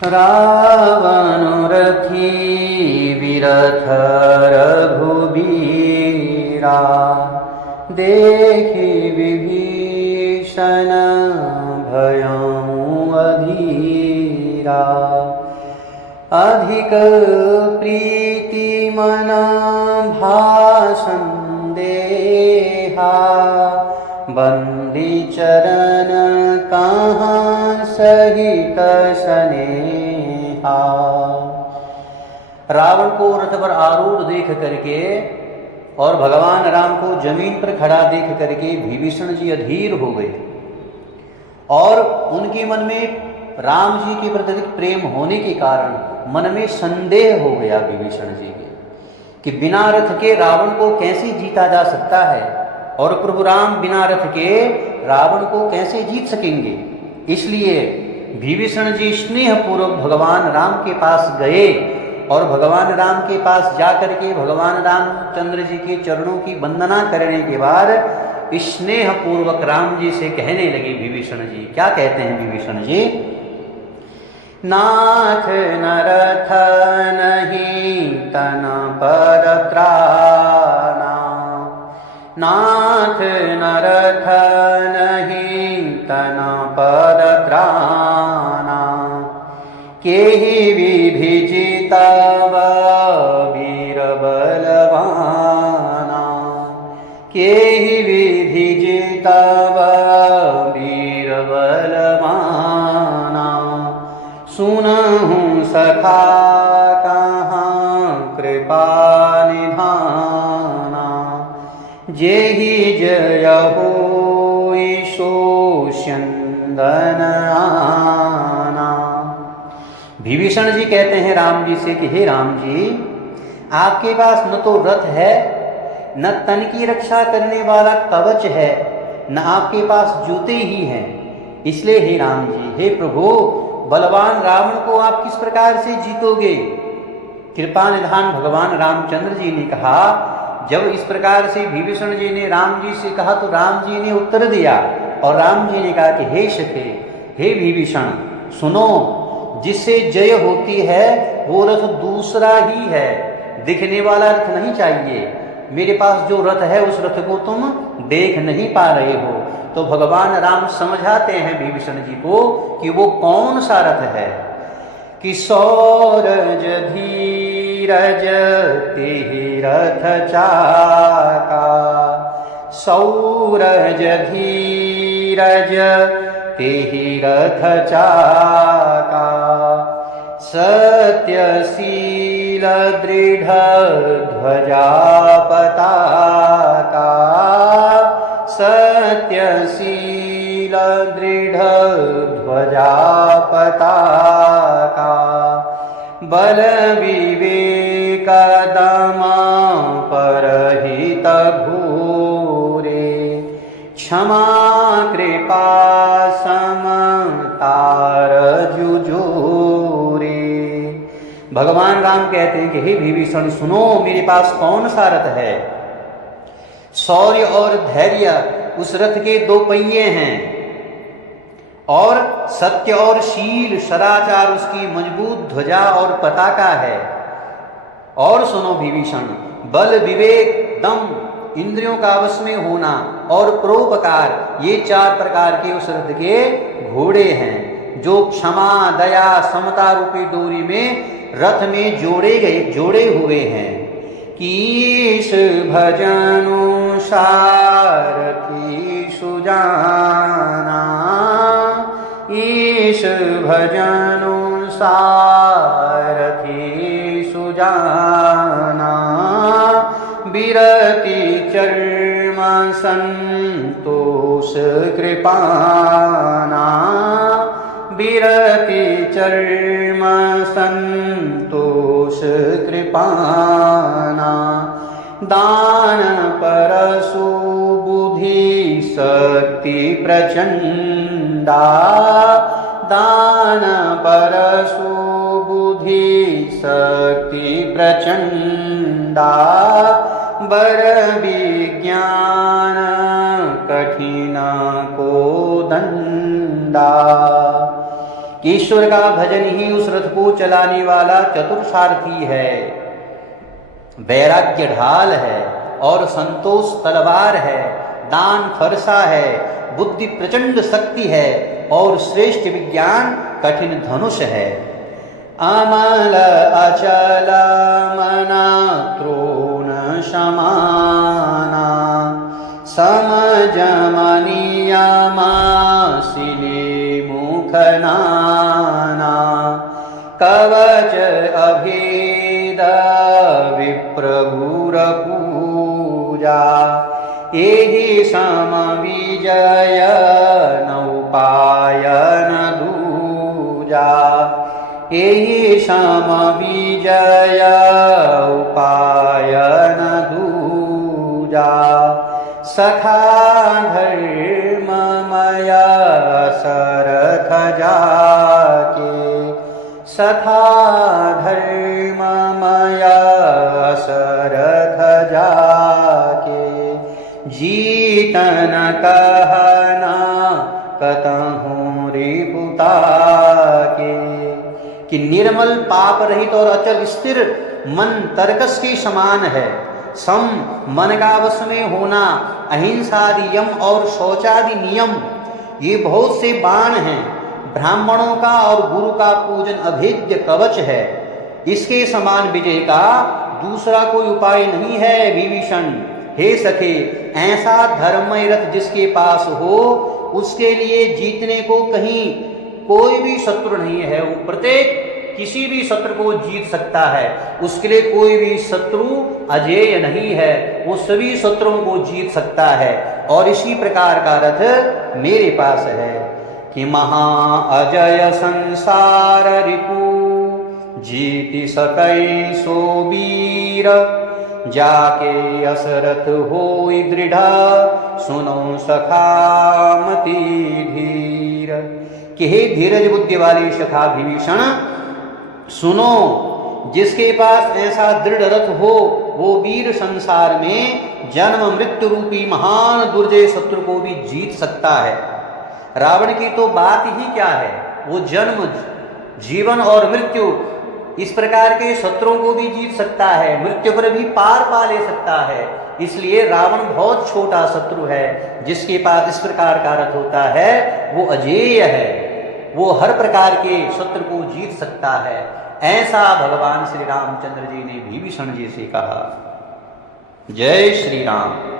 रावण रथी विरथ रघुबीरा, देखि विभीषण भयउ अधीरा। अधिक प्रीति मन भाषण देहा, बंदी चरण कहाँ सहित स्नेहा। रावण को रथ पर आरूढ़ देख करके और भगवान राम को जमीन पर खड़ा देख करके विभीषण जी अधीर हो गए और उनके मन में राम जी के प्रति प्रेम होने के कारण मन में संदेह हो गया विभीषण जी के कि बिना रथ के रावण को कैसे जीता जा सकता है और प्रभु राम बिना रथ के रावण को कैसे जीत सकेंगे। इसलिए विभीषण जी स्नेह पूर्वक भगवान राम के पास गए और भगवान राम के पास जाकर के भगवान रामचंद्र जी के चरणों की वंदना करने के बाद स्नेह पूर्वक राम जी से कहने लगे विभीषण जी। क्या कहते हैं विभीषण जी? नाथ नरथ नहीं तन पर त्राना, नाथ नरथ नहीं तन पर त्राना। केहि विभिजिता वीर बलवाना, केहि विभिजिता वीर बलवाना। सुनहु सखा कहाँ कृपा निधाना, जेहि जय होई सो स्यंदन आना। विभीषण जी कहते हैं राम जी से कि हे राम जी, आपके पास न तो रथ है, न तन की रक्षा करने वाला कवच है, न आपके पास जूते ही हैं। इसलिए हे राम जी, हे प्रभु, बलवान रावण को आप किस प्रकार से जीतोगे? कृपा निधान भगवान रामचंद्र जी ने कहा। जब इस प्रकार से विभीषण जी ने राम जी से कहा तो राम जी ने उत्तर दिया और राम जी ने कहा कि हे सखे, हे विभीषण, सुनो, जिससे जय होती है वो रथ दूसरा ही है, दिखने वाला रथ नहीं चाहिए। मेरे पास जो रथ है उस रथ को तुम देख नहीं पा रहे हो। तो भगवान राम समझाते हैं विभीषण जी को कि वो कौन सा रथ है। कि सौरज धीरज तेहि रथ चाका, सौरज धीरज तेहि रथ चाका। सत्यशील दृढ़ ध्वजा पताका, सत्यशील दृढ़ ध्वजा पताका। बल विवेक दम परहित घोरे, क्षमा कृपा समतार जुजोरे। भगवान राम कहते हैं कि हे विभीषण, सुनो, मेरे पास कौन सा रथ है। शौर्य और धैर्य उस रथ के दो पहिए हैं और सत्य और शील सदाचार उसकी मजबूत ध्वजा और पताका है। और सुनो विभीषण, बल विवेक दम इंद्रियों का वश में होना और परोपकार, ये चार प्रकार के उस रथ के घोड़े हैं जो क्षमा दया समता रूपी डोरी में रथ में जोड़े हुए हैं। कीश भजनु सारथी सुजाना, ईश भजनु सारथी सुजाना। बिरति चर्म संतोष कृपाना, बिरति चर्म संतोष कृपाना। दान परशु बुद्धि शक्ति प्रचंडा, दान परशु बुद्धि शक्ति प्रचंडा। बर विज्ञान कठिन को दंडा। कि ईश्वर का भजन ही उस रथ को चलाने वाला चतुर सारथी है। वैराग्य ढाल है और संतोष तलवार है, दान फरसा है, बुद्धि प्रचंड शक्ति है और श्रेष्ठ विज्ञान कठिन धनुष है। अमल अचल मना त्रोण समाना समजमनीया मासिले मुख नाना कवच अभेद विप्रभुर पूजा एहि सम विजय नौपायन दूजा एहि सम विजय उपायन दूजा सखा धर्ममय सरथ जाके सखा धर्ममय सरथ जाके जीतन कहना कतहूँ रिपुता के। कि निर्मल पाप रहित और अचल स्थिर मन तर्कस के समान है। सम मन का वश में होना, अहिंसादि यम और शौचादि नियम, ये बहुत से बाण हैं। ब्राह्मणों का और गुरु का पूजन अभेद्य कवच है। इसके समान विजय का दूसरा कोई उपाय नहीं है विभीषण। हे सखे, ऐसा धर्ममय रथ जिसके पास हो उसके लिए जीतने को कहीं कोई भी शत्रु नहीं है। वो प्रत्येक किसी भी शत्रु को जीत सकता है। उसके लिए कोई भी शत्रु अजेय नहीं है। वो सभी शत्रुओं को जीत सकता है। और इसी प्रकार का रथ मेरे पास है कि महा अजय संसार रिपु जीति सकै सो वीर जाके असरथ होई दृढ़ सुनो सखामति धीर। कि हे धीरज बुद्धि वाले सखा विभीषण, सुनो, जिसके पास ऐसा दृढ़ रथ हो वो वीर संसार में जन्म मृत्यु रूपी महान दुर्जय शत्रु को भी जीत सकता है। रावण की तो बात ही क्या है, वो जन्म जीवन और मृत्यु इस प्रकार के शत्रुओं को भी जीत सकता है, मृत्यु पर भी पार पा ले सकता है। इसलिए रावण बहुत छोटा शत्रु है। जिसके पास इस प्रकार का रथ होता है वो अजेय है, वो हर प्रकार के शत्रु को जीत सकता है। ऐसा भगवान श्री रामचंद्र जी ने विभीषण जी से कहा। जय श्री राम।